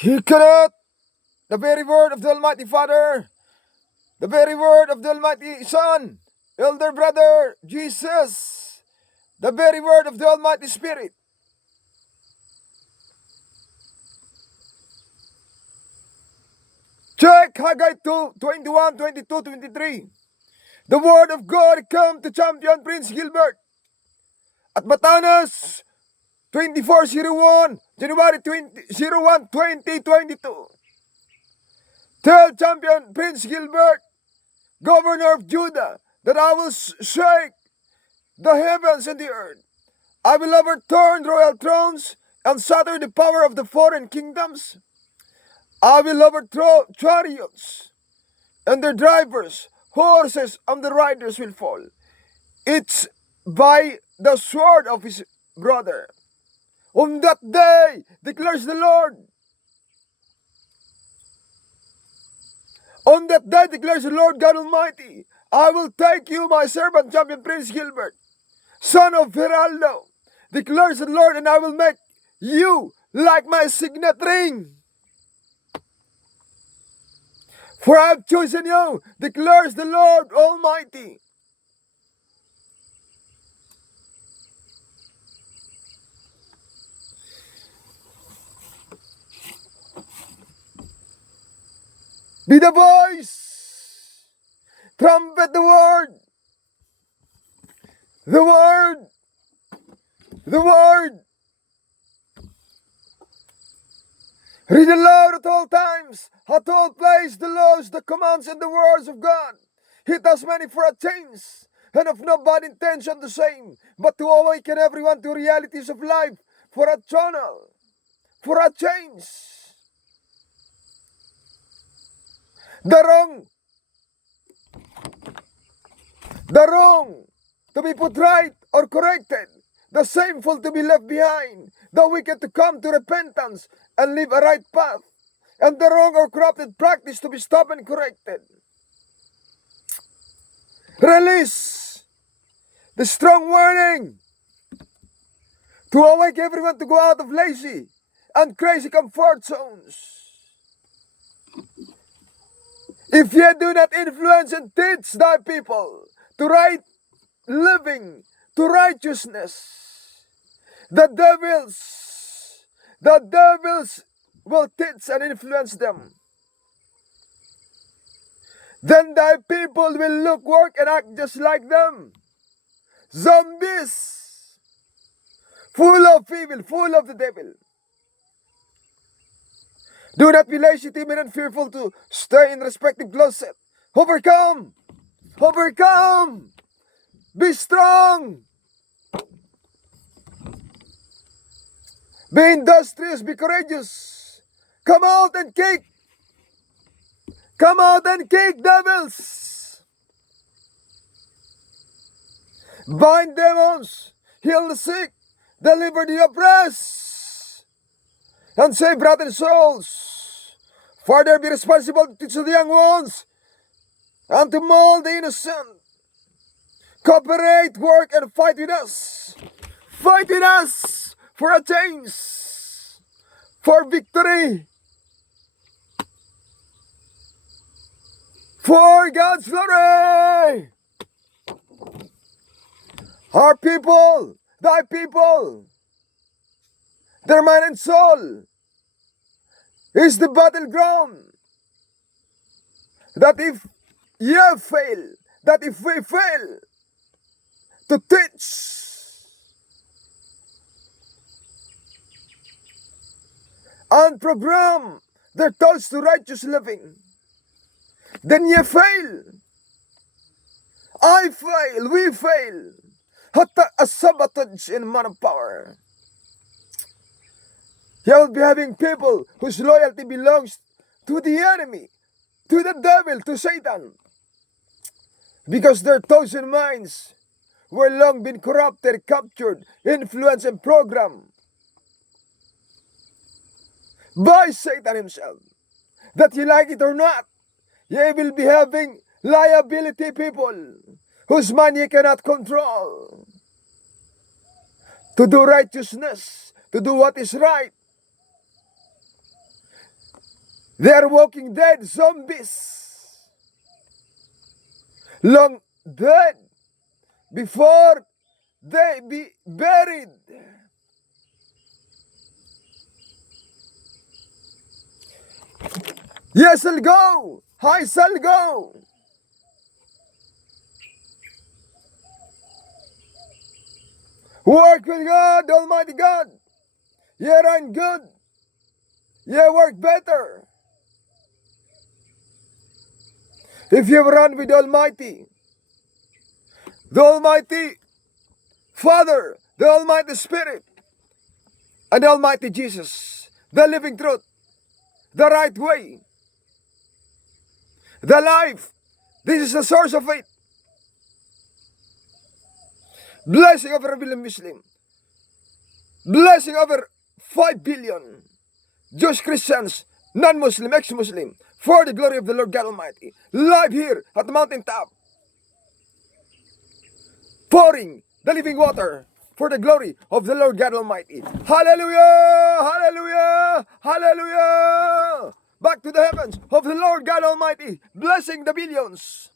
He cannot. The very word of the Almighty Father, the very word of the Almighty Son, elder brother Jesus, the very word of the Almighty Spirit. Check Haggai 2, 21, 22, 23. The word of God come to Champion Prince Gilbert at Batanes, 2401, January 01, 2022. Tell Champion Prince Gilbert, Governor of Judah, that I will shake the heavens and the earth. I will overturn royal thrones and shatter the power of the foreign kingdoms. I will overthrow chariots and their drivers, horses and the riders will fall. It's by the sword of his brother. On that day, declares the Lord. On that day, declares the Lord God Almighty, I will take you, my servant, Champion Prince Gilbert, son of Geraldo, declares the Lord, and I will make you like my signet ring. For I have chosen you, declares the Lord Almighty. Be the voice. Trumpet the word. The word. The word. Read aloud at all times, at all places, the laws, the commands, and the words of God. He does many for a change, and of no bad intention the same, but to awaken everyone to realities of life, for a channel, for a change. The wrong to be put right or corrected, the shameful to be left behind, the wicked to come to repentance and live a right path, and the wrong or corrupted practice to be stopped and corrected. Release the strong warning to awake everyone to go out of lazy and crazy comfort zones. If ye do not influence and teach thy people to right living, to righteousness, the devils will teach and influence them. Then thy people will look, work, and act just like them. Zombies, full of evil, full of the devil. Do not be lazy, timid, and fearful to stay in respective closet. Overcome! Overcome! Be strong! Be industrious, be courageous. Come out and kick! Come out and kick, devils! Bind demons, heal the sick, deliver the oppressed, and save brothers' souls. Father, be responsible to teach the young ones and to mold the innocent. Cooperate, work, and fight with us. Fight with us for a change, for victory, for God's glory. Our people, thy people, their mind and soul is the battleground. That if ye fail, that if we fail to teach and program their thoughts to righteous living, then ye fail. I fail, we fail. A sabotage in manpower. You will be having people whose loyalty belongs to the enemy, to the devil, to Satan, because their thoughts and minds were long been corrupted, captured, influenced, and programmed by Satan himself. That you like it or not, you will be having liability people whose mind you cannot control, to do righteousness, to do what is right. They are walking dead zombies. Long dead before they be buried. Yes, I'll go. I shall go. Work with God, Almighty God. Ye run good. Ye work better. If you run with the Almighty Father, the Almighty Spirit, and the Almighty Jesus, the living truth, the right way, the life. This is the source of faith. Blessing over a billion Muslim. Blessing over 5 billion Jewish Christians, non-Muslim, ex-Muslim, for the glory of the Lord God Almighty. Live here at the mountaintop, pouring the living water for the glory of the Lord God Almighty. Hallelujah! Hallelujah! Hallelujah! Back to the heavens of the Lord God Almighty, blessing the billions.